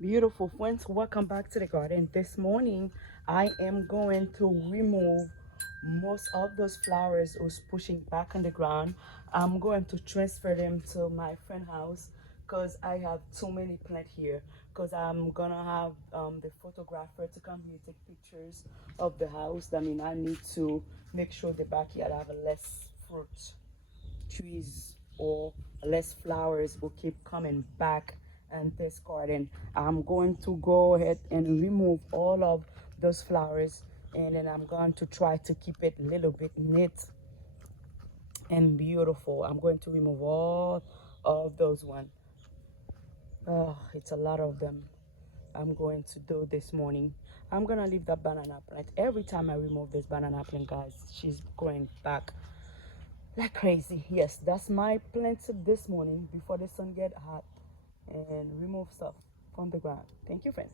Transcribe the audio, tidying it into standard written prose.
Beautiful friends, welcome back to the garden. This morning, I am going to remove most of those flowers who's pushing back on the ground. I'm going to transfer them to my friend house because I have too many plants here. Because I'm gonna have the photographer to come here take pictures of the house. I mean, I need to make sure the backyard have less fruit trees or less flowers will keep coming back and this garden. I'm going to go ahead and remove all of those flowers, and then I'm going to try to keep it a little bit neat and beautiful. I'm going to remove all of those ones. Oh, it's a lot of them. I'm going to do this morning. I'm gonna leave that banana plant. Every time I remove this banana plant, guys, she's going back like crazy. Yes, that's my plan this morning before the sun get hot and remove stuff from the ground. Thank you, friends.